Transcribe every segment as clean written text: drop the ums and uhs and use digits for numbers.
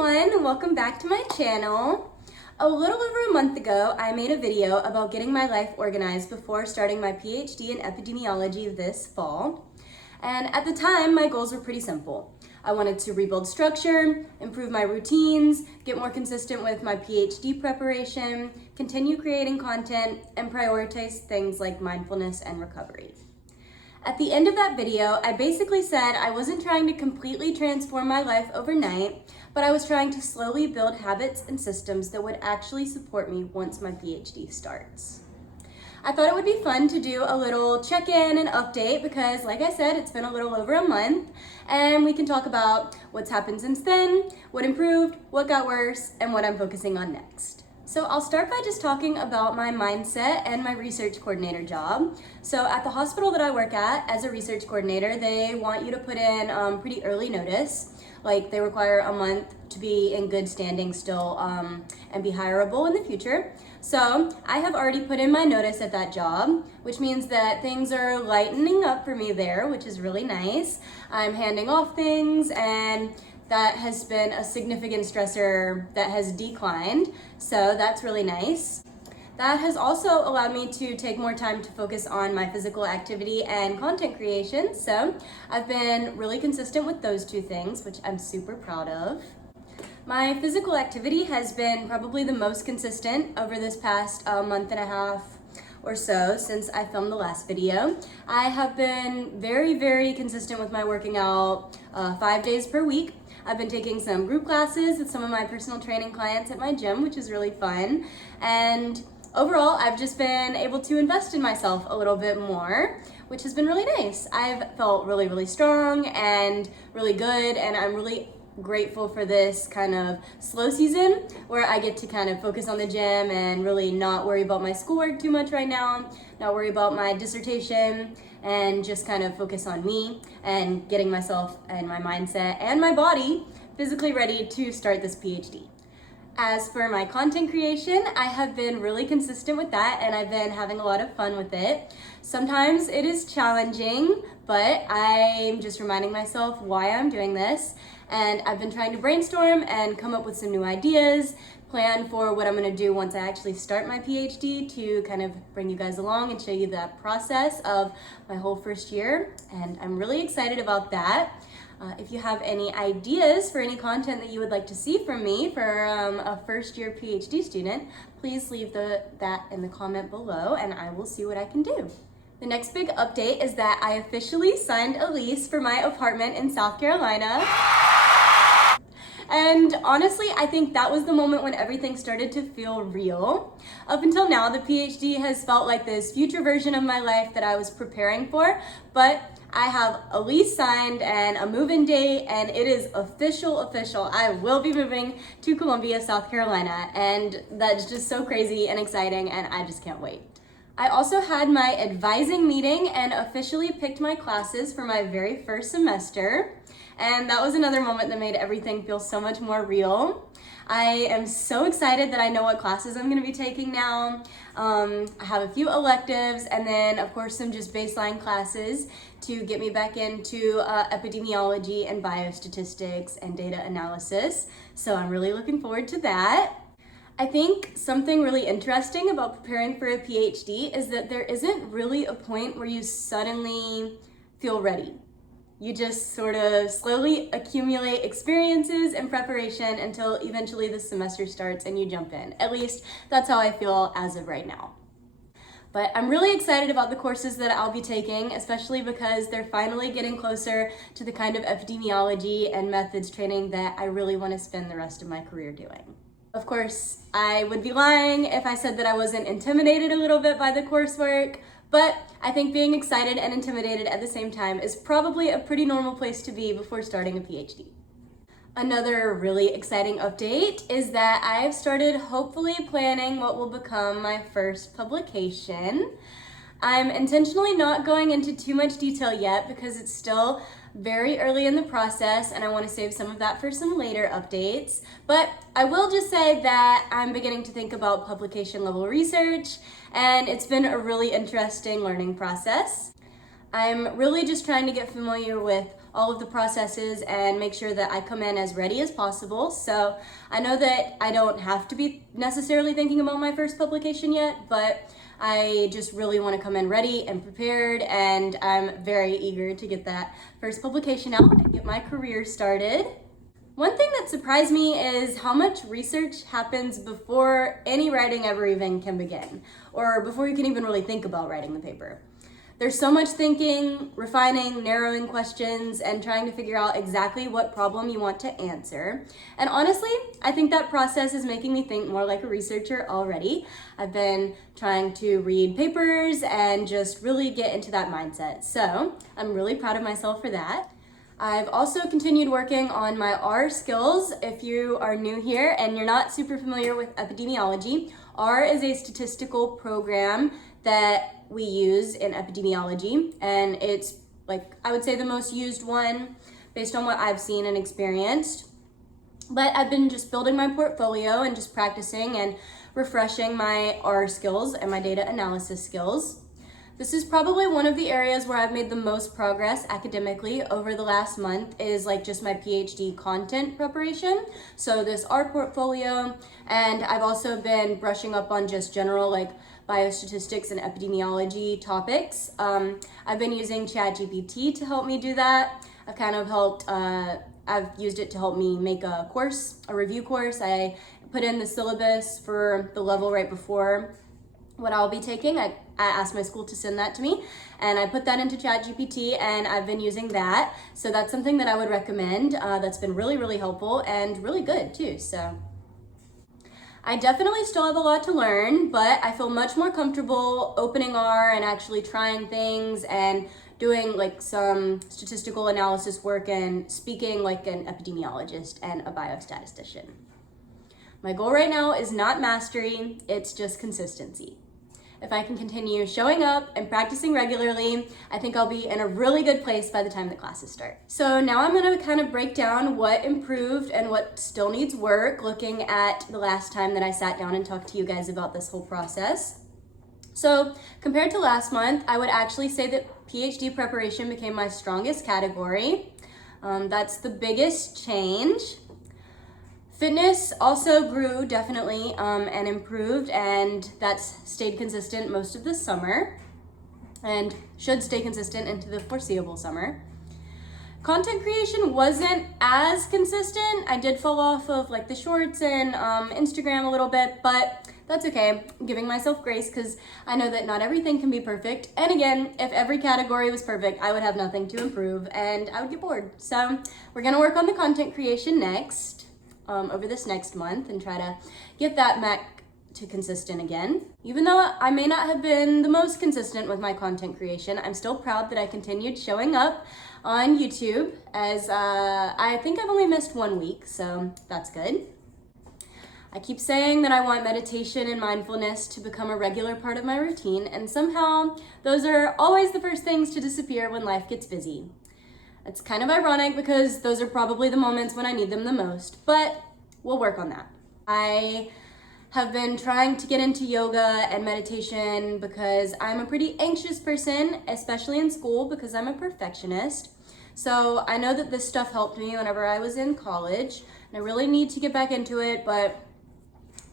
everyone, welcome back to my channel. A little over a month ago, I made a video about getting my life organized before starting my PhD in epidemiology this fall. And at the time, my goals were pretty simple. I wanted to rebuild structure, improve my routines, get more consistent with my PhD preparation, continue creating content, and prioritize things like mindfulness and recovery. At the end of that video, I basically said I wasn't trying to completely transform my life overnight, but I was trying to slowly build habits and systems that would actually support me once my PhD starts. I thought it would be fun to do a little check-in and update because, like I said, it's been a little over a month, and we can talk about what's happened since then, what improved, what got worse, and what I'm focusing on next. So I'll start by just talking about my mindset and my research coordinator job. So at the hospital that I work at as a research coordinator, they want you to put in pretty early notice. Like they require a month to be in good standing still and be hireable in the future. So I have already put in my notice at that job, which means that things are lightening up for me there, which is really nice. I'm handing off things, and that has been a significant stressor that has declined, so that's really nice. That has also allowed me to take more time to focus on my physical activity and content creation, so I've been really consistent with those two things, which I'm super proud of. My physical activity has been probably the most consistent over this past month and a half or so since I filmed the last video. I have been very consistent with my working out 5 days per week. I've been taking some group classes with some of my personal training clients at my gym, which is really fun. And overall, I've just been able to invest in myself a little bit more, which has been really nice. I've felt really strong and really good, and I'm really grateful for this kind of slow season where I get to kind of focus on the gym and really not worry about my schoolwork too much right now, not worry about my dissertation, and just kind of focus on me and getting myself and my mindset and my body physically ready to start this PhD. As for my content creation, I have been really consistent with that, and I've been having a lot of fun with it. Sometimes it is challenging, but I'm just reminding myself why I'm doing this. And I've been trying to brainstorm and come up with some new ideas, plan for what I'm gonna do once I actually start my PhD to kind of bring you guys along and show you that process of my whole first year. And I'm really excited about that. If you have any ideas for any content that you would like to see from me for a first year PhD student, please leave that in the comment below and I will see what I can do. The next big update is that I officially signed a lease for my apartment in South Carolina. And honestly, I think that was the moment when everything started to feel real. Up until now, the PhD has felt like this future version of my life that I was preparing for, but I have a lease signed and a move-in date, and it is official. I will be moving to Columbia, South Carolina, and that's just so crazy and exciting, and I just can't wait. I also had my advising meeting and officially picked my classes for my very first semester. And that was another moment that made everything feel so much more real. I am so excited that I know what classes I'm gonna be taking now. I have a few electives and then of course some just baseline classes to get me back into epidemiology and biostatistics and data analysis. So I'm really looking forward to that. I think something really interesting about preparing for a PhD is that there isn't really a point where you suddenly feel ready. You just sort of slowly accumulate experiences and preparation until eventually the semester starts and you jump in. At least that's how I feel as of right now. But I'm really excited about the courses that I'll be taking, especially because they're finally getting closer to the kind of epidemiology and methods training that I really want to spend the rest of my career doing. Of course, I would be lying if I said that I wasn't intimidated a little bit by the coursework, but I think being excited and intimidated at the same time is probably a pretty normal place to be before starting a PhD. Another really exciting update is that I've started hopefully planning what will become my first publication. I'm intentionally not going into too much detail yet because it's still very early in the process and I want to save some of that for some later updates. But I will just say that I'm beginning to think about publication level research, and it's been a really interesting learning process. I'm really just trying to get familiar with all of the processes and make sure that I come in as ready as possible. So I know that I don't have to be necessarily thinking about my first publication yet, but I just really want to come in ready and prepared, and I'm very eager to get that first publication out and get my career started. One thing that surprised me is how much research happens before any writing ever even can begin, or before you can even really think about writing the paper. There's so much thinking, refining, narrowing questions, and trying to figure out exactly what problem you want to answer. And honestly, I think that process is making me think more like a researcher already. I've been trying to read papers and just really get into that mindset. So I'm really proud of myself for that. I've also continued working on my R skills. If you are new here and you're not super familiar with epidemiology, R is a statistical program that we use in epidemiology, and it's I would say the most used one based on what I've seen and experienced. But I've been just building my portfolio and just practicing and refreshing my R skills and my data analysis skills. This is probably one of the areas where I've made the most progress academically over the last month, is just my PhD content preparation. So this R portfolio, and I've also been brushing up on just general biostatistics and epidemiology topics. I've been using ChatGPT to help me do that. I've used it to help me make a review course. I put in the syllabus for the level right before what I'll be taking. I asked my school to send that to me, and I put that into ChatGPT, and I've been using that. So that's something that I would recommend. That's been really, really helpful and really good too. So I definitely still have a lot to learn, but I feel much more comfortable opening R and actually trying things and doing some statistical analysis work and speaking like an epidemiologist and a biostatistician. My goal right now is not mastery, it's just consistency. If I can continue showing up and practicing regularly, I think I'll be in a really good place by the time the classes start. So now I'm gonna kind of break down what improved and what still needs work, looking at the last time that I sat down and talked to you guys about this whole process. So compared to last month, I would actually say that PhD preparation became my strongest category. That's the biggest change. Fitness also grew definitely and improved, and that's stayed consistent most of the summer and should stay consistent into the foreseeable summer. Content creation wasn't as consistent. I did fall off of the shorts and Instagram a little bit, but that's okay. I'm giving myself grace because I know that not everything can be perfect. And again, if every category was perfect, I would have nothing to improve and I would get bored. So we're gonna work on the content creation next. Over this next month and try to get that back to consistent again. Even though I may not have been the most consistent with my content creation, I'm still proud that I continued showing up on YouTube, as I think I've only missed 1 week, so that's good. I keep saying that I want meditation and mindfulness to become a regular part of my routine, and somehow those are always the first things to disappear when life gets busy. It's kind of ironic because those are probably the moments when I need them the most, but we'll work on that. I have been trying to get into yoga and meditation because I'm a pretty anxious person, especially in school because I'm a perfectionist. So I know that this stuff helped me whenever I was in college, and I really need to get back into it, but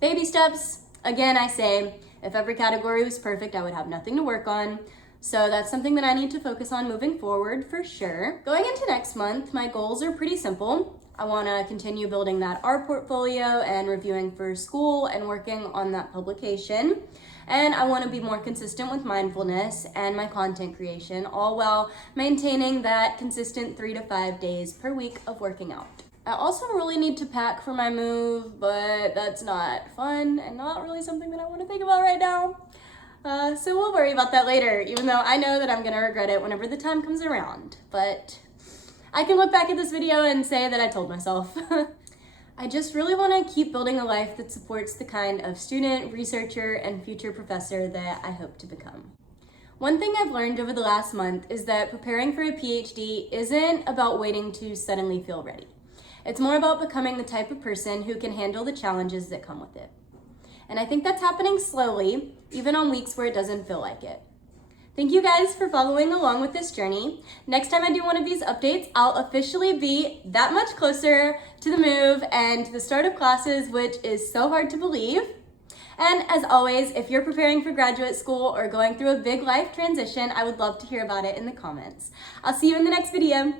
baby steps. Again, I say, if every category was perfect, I would have nothing to work on. So that's something that I need to focus on moving forward for sure. Going into next month, my goals are pretty simple. I want to continue building that R portfolio and reviewing for school and working on that publication. And I want to be more consistent with mindfulness and my content creation, all while maintaining that consistent 3 to 5 days per week of working out. I also really need to pack for my move, but that's not fun and not really something that I want to think about right now. So we'll worry about that later, even though I know that I'm gonna regret it whenever the time comes around. But I can look back at this video and say that I told myself. I just really wanna keep building a life that supports the kind of student, researcher, and future professor that I hope to become. One thing I've learned over the last month is that preparing for a PhD isn't about waiting to suddenly feel ready. It's more about becoming the type of person who can handle the challenges that come with it. And I think that's happening slowly, even on weeks where it doesn't feel like it. Thank you guys for following along with this journey. Next time I do one of these updates, I'll officially be that much closer to the move and to the start of classes, which is so hard to believe. And as always, if you're preparing for graduate school or going through a big life transition, I would love to hear about it in the comments. I'll see you in the next video.